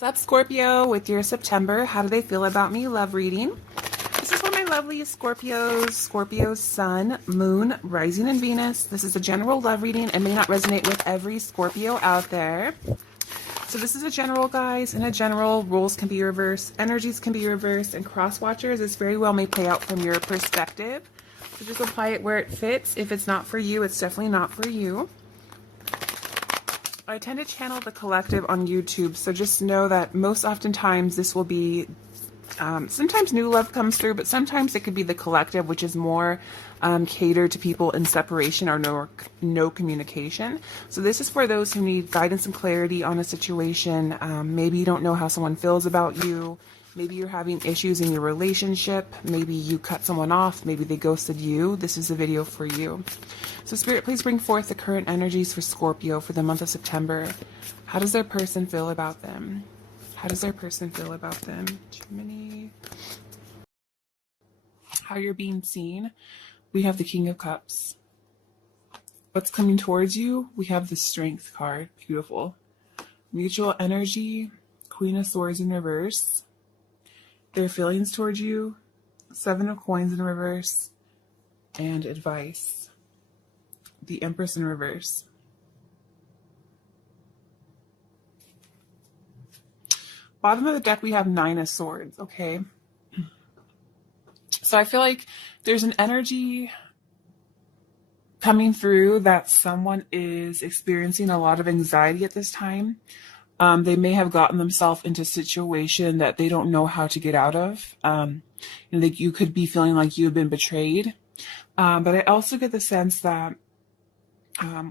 What's up, Scorpio, with your September? How do they feel about me? Love reading. This is for my lovely Scorpios, Scorpio Sun, Moon, Rising, and Venus. This is a general love reading and may not resonate with every Scorpio out there. So this is a general, guys. In a general, roles can be reversed, energies can be reversed, and cross watchers, this very well may play out from your perspective. So just apply it where it fits. If it's not for you, it's definitely not for you. I tend to channel the collective on YouTube, so just know that most oftentimes this will be, sometimes new love comes through, but sometimes it could be the collective, which is more catered to people in separation or no communication. So this is for those who need guidance and clarity on a situation. Maybe you don't know how someone feels about you. Maybe you're having issues in your relationship. Maybe you cut someone off. Maybe they ghosted you. This is a video for you. So Spirit, please bring forth the current energies for Scorpio for the month of September. How does their person feel about them? How does their person feel about them? Gemini. How you're being seen. We have the King of Cups. What's coming towards you? We have the Strength card. Beautiful. Mutual energy. Queen of Swords in reverse. Their feelings towards you, Seven of Coins in reverse, and advice. The Empress in reverse. Bottom of the deck, we have Nine of Swords, okay? So I feel like there's an energy coming through that someone is experiencing a lot of anxiety at this time. They may have gotten themselves into a situation that they don't know how to get out of. You could be feeling like you've been betrayed. But I also get the sense that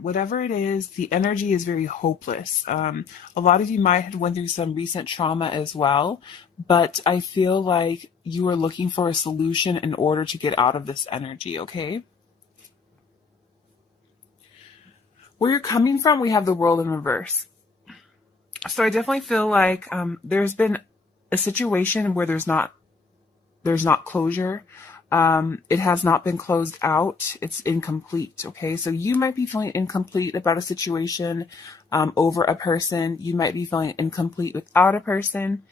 whatever it is, the energy is very hopeless. A lot of you might have went through some recent trauma as well, but I feel like you are looking for a solution in order to get out of this energy, okay? Where you're coming from, we have the World in reverse. So I definitely feel like there's been a situation where there's not closure. It has not been closed out. It's incomplete. Okay, so you might be feeling incomplete about a situation over a person. You might be feeling incomplete without a person,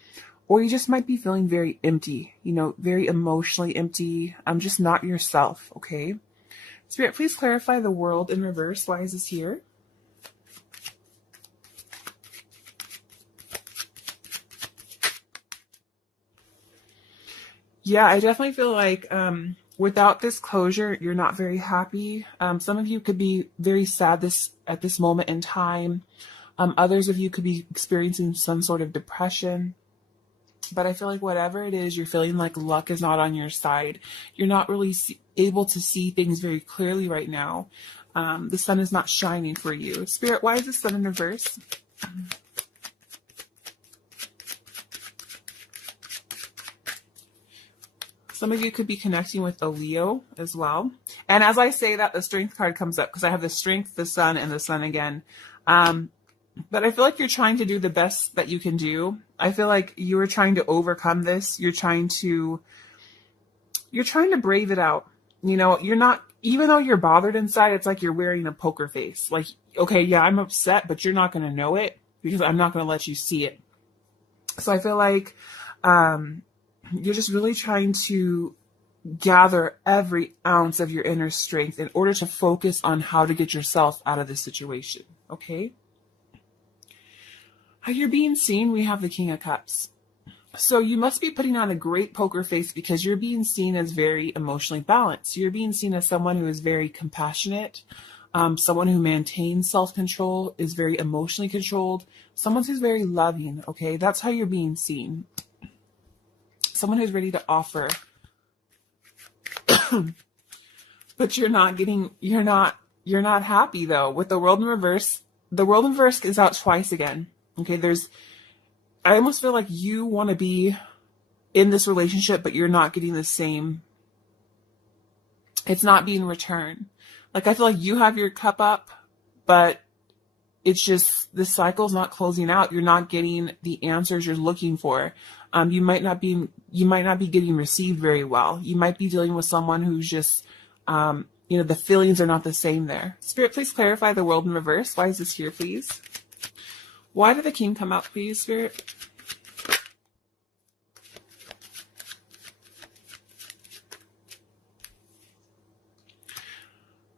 or you just might be feeling very empty. Very emotionally empty. Just not yourself. Okay, Spirit, please clarify the World in reverse. Why is this here? Yeah, I definitely feel like without this closure, you're not very happy. Some of you could be very sad at this moment in time. Others of you could be experiencing some sort of depression. But I feel like whatever it is, you're feeling like luck is not on your side. You're not really able to see things very clearly right now. The sun is not shining for you. Spirit, why is the sun in reverse? Some of you could be connecting with a Leo as well. And as I say that, the Strength card comes up because I have the Strength, the Sun, and the Sun again. But I feel like you're trying to do the best that you can do. I feel like you are trying to overcome this. You're trying to brave it out. You're not, even though you're bothered inside, it's like you're wearing a poker face. Like, okay, yeah, I'm upset, but you're not going to know it because I'm not going to let you see it. So I feel like, you're just really trying to gather every ounce of your inner strength in order to focus on how to get yourself out of this situation, okay? How you're being seen, we have the King of Cups. So you must be putting on a great poker face because you're being seen as very emotionally balanced. You're being seen as someone who is very compassionate, someone who maintains self-control, is very emotionally controlled, someone who's very loving, okay? That's how you're being seen. Someone who's ready to offer, but you're not happy though. With the World in reverse, the World in reverse is out twice again. Okay. I almost feel like you want to be in this relationship, but you're not getting the same. It's not being returned. Like, I feel like you have your cup up, but it's just, the cycle's not closing out. You're not getting the answers you're looking for. You might not be getting received very well. You might be dealing with someone who's just, the feelings are not the same there. Spirit, please clarify the World in reverse. Why is this here, please? Why did the King come out, please, Spirit?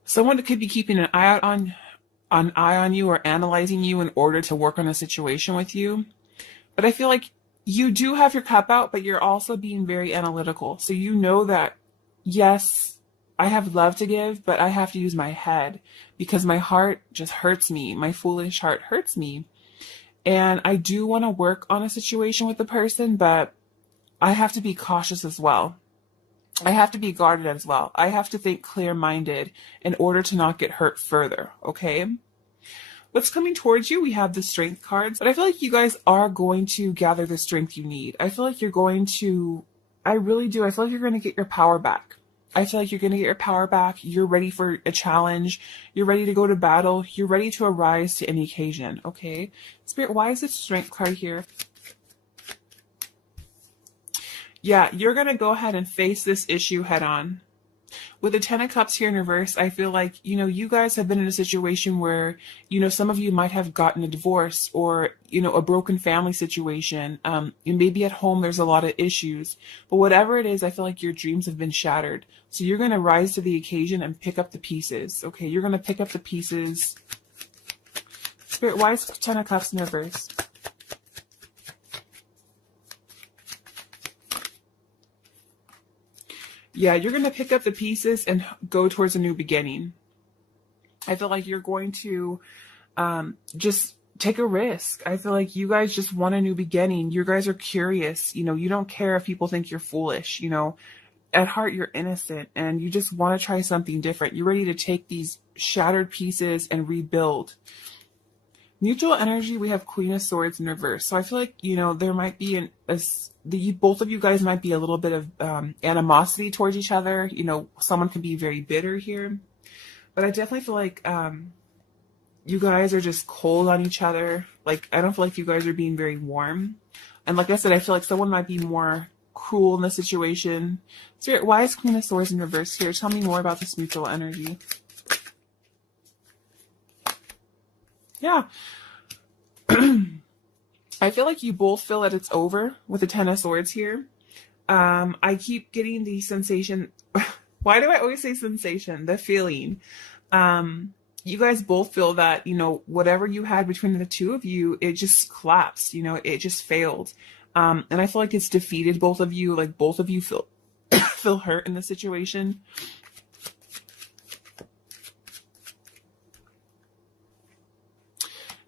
someone that could be keeping an eye on you or analyzing you in order to work on a situation with you. But I feel like you do have your cup out, but you're also being very analytical. So you know that, yes, I have love to give, but I have to use my head because my heart just hurts me. My foolish heart hurts me. And I do want to work on a situation with the person, but I have to be cautious as well. I have to be guarded as well. I have to think clear-minded in order to not get hurt further, okay? What's coming towards you? We have the strength cards, but I feel like you guys are going to gather the strength you need. I feel like you're going to, I really do. I feel like you're going to get your power back. I feel like you're going to get your power back. You're ready for a challenge. You're ready to go to battle. You're ready to arise to any occasion, okay? Spirit, why is this strength card here? Yeah, you're going to go ahead and face this issue head on. With the Ten of Cups here in reverse, I feel like, you guys have been in a situation where, some of you might have gotten a divorce or, a broken family situation. And maybe at home there's a lot of issues. But whatever it is, I feel like your dreams have been shattered. So you're going to rise to the occasion and pick up the pieces. Okay, you're going to pick up the pieces. Spirit, why is Ten of Cups in reverse? Yeah, you're going to pick up the pieces and go towards a new beginning. I feel like you're going to just take a risk. I feel like you guys just want a new beginning. You guys are curious. You don't care if people think you're foolish. At heart, you're innocent and you just want to try something different. You're ready to take these shattered pieces and rebuild. Mutual energy, we have Queen of Swords in reverse. So I feel like, there might be both of you guys might be a little bit of animosity towards each other. Someone can be very bitter here. But I definitely feel like you guys are just cold on each other. Like, I don't feel like you guys are being very warm. And like I said, I feel like someone might be more cruel in the situation. Spirit, why is Queen of Swords in reverse here? Tell me more about this mutual energy. Yeah. I feel like you both feel that it's over with the Ten of Swords here. I keep getting the sensation. Why do I always say sensation? The feeling. You guys both feel that, whatever you had between the two of you, it just collapsed. It just failed. And I feel like it's defeated both of you. Like both of you feel feel hurt in the situation.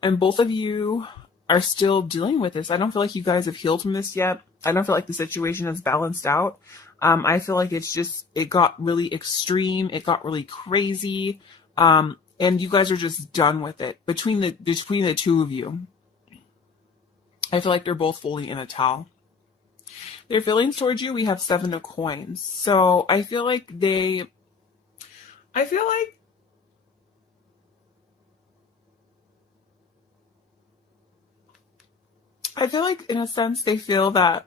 And both of you are still dealing with this. I don't feel like you guys have healed from this yet. I don't feel like the situation is balanced out. I feel like it got really extreme. It got really crazy. And you guys are just done with it. Between the two of you, I feel like they're both fully in a towel. Their feelings towards you, we have Seven of Coins. So I feel like in a sense they feel that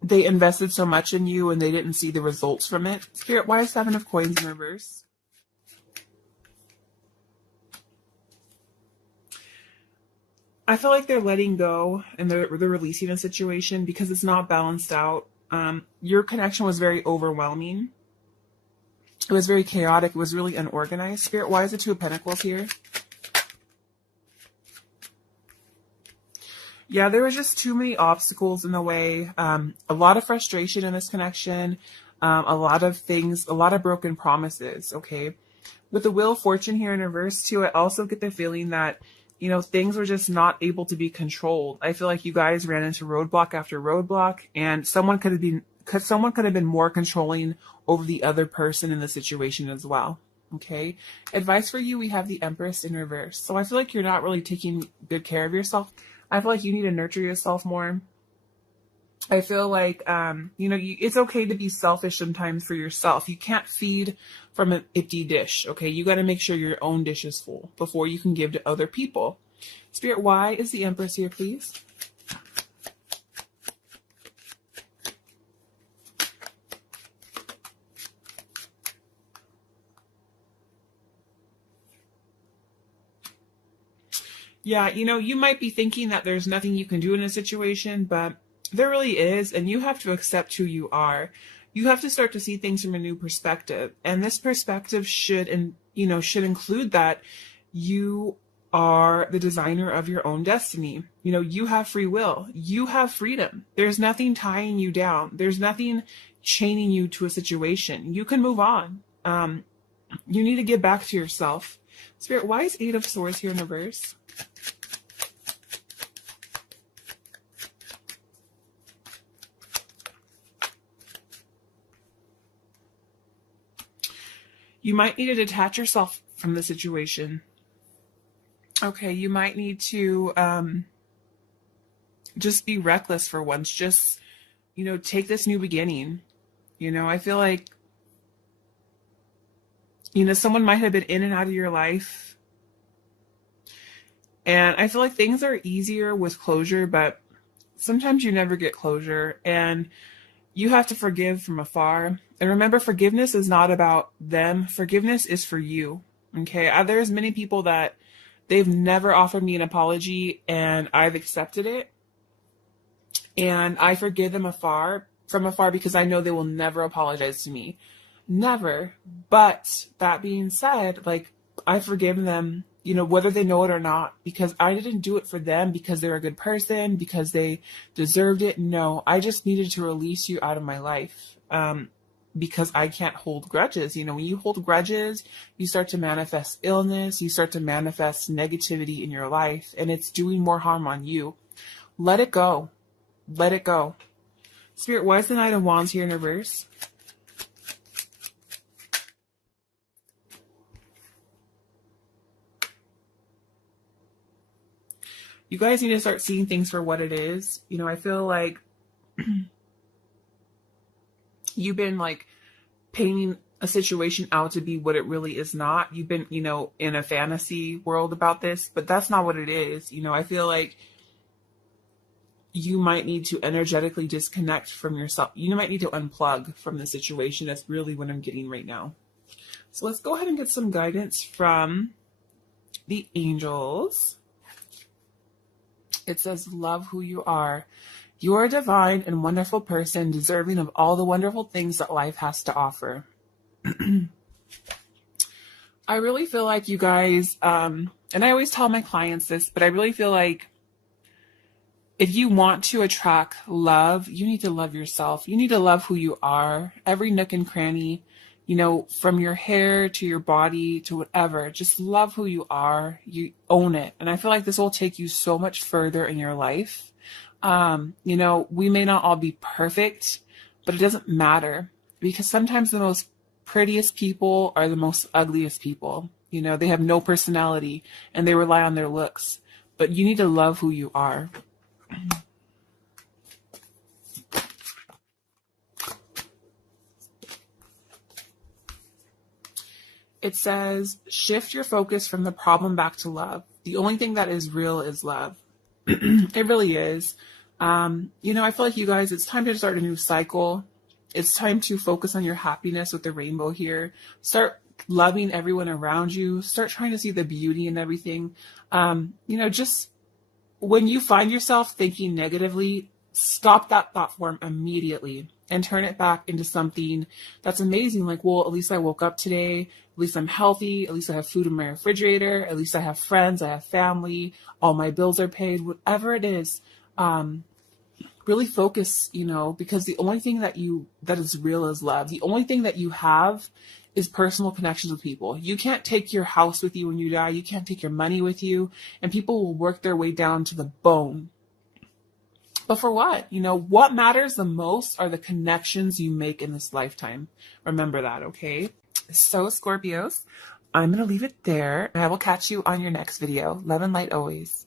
they invested so much in you and they didn't see the results from it. Spirit, why is Seven of Coins in reverse? I feel like they're letting go and they're releasing a situation because it's not balanced out. Your connection was very overwhelming. It was very chaotic. It was really unorganized. Spirit, why is the Two of Pentacles here? Yeah, there was just too many obstacles in the way. A lot of frustration in this connection. A lot of things, a lot of broken promises, okay? With the Wheel of Fortune here in reverse too, I also get the feeling that, things were just not able to be controlled. I feel like you guys ran into roadblock after roadblock and someone could have been more controlling over the other person in the situation as well. Okay. Advice for you, we have the Empress in reverse. So I feel like you're not really taking good care of yourself. I feel like you need to nurture yourself more. I feel like, it's okay to be selfish sometimes for yourself. You can't feed from an empty dish, okay? You got to make sure your own dish is full before you can give to other people. Spirit, why is the Empress here, please? Yeah, you might be thinking that there's nothing you can do in a situation, but there really is, and you have to accept who you are. you have to start to see things from a new perspective. And this perspective should, and should include that you are the designer of your own destiny. You have free will. You have freedom. There's nothing tying you down. There's nothing chaining you to a situation. You can move on. You need to give back to yourself. Spirit, why is 8 of Swords here in reverse? You might need to detach yourself from the situation. Okay, you might need to just be reckless for once. Just, take this new beginning. I feel like, someone might have been in and out of your life. And I feel like things are easier with closure, but sometimes you never get closure. And you have to forgive from afar. And remember, forgiveness is not about them. Forgiveness is for you. Okay? There's many people that they've never offered me an apology, and I've accepted it. And I forgive them from afar because I know they will never apologize to me. Never. But that being said, I forgive them, whether they know it or not, because I didn't do it for them because they're a good person, because they deserved it. No, I just needed to release you out of my life. Because I can't hold grudges. When you hold grudges, you start to manifest illness, you start to manifest negativity in your life, and it's doing more harm on you. Let it go. Let it go. Spirit, why is the Knight of Wands here in reverse? You guys need to start seeing things for what it is. I feel like you've been painting a situation out to be what it really is not. You've been, in a fantasy world about this, but that's not what it is. I feel like you might need to energetically disconnect from yourself. You might need to unplug from the situation. That's really what I'm getting right now. So let's go ahead and get some guidance from the angels. It says, love who you are. You are a divine and wonderful person, deserving of all the wonderful things that life has to offer. I really feel like you guys, and I always tell my clients this, but I really feel like if you want to attract love, you need to love yourself. You need to love who you are. Every nook and cranny, from your hair to your body to whatever, just love who you are. You own it. And I feel like this will take you so much further in your life. We may not all be perfect, but it doesn't matter, because sometimes the most prettiest people are the most ugliest people. They have no personality and they rely on their looks, but you need to love who you are. It says, shift your focus from the problem back to love. The only thing that is real is love. It really is. I feel like you guys, it's time to start a new cycle. It's time to focus on your happiness with the rainbow here. Start loving everyone around you. Start trying to see the beauty in everything. Just when you find yourself thinking negatively, stop that thought form immediately and turn it back into something that's amazing. Well, at least I woke up today. At least I'm healthy. At least I have food in my refrigerator. At least I have friends. I have family. All my bills are paid. Whatever it is, really focus, because the only thing that is real is love. The only thing that you have is personal connections with people. You can't take your house with you when you die. You can't take your money with you, and people will work their way down to the bone. But for what? What matters the most are the connections you make in this lifetime. Remember that, okay? So, Scorpios, I'm going to leave it there, and I will catch you on your next video. Love and light always.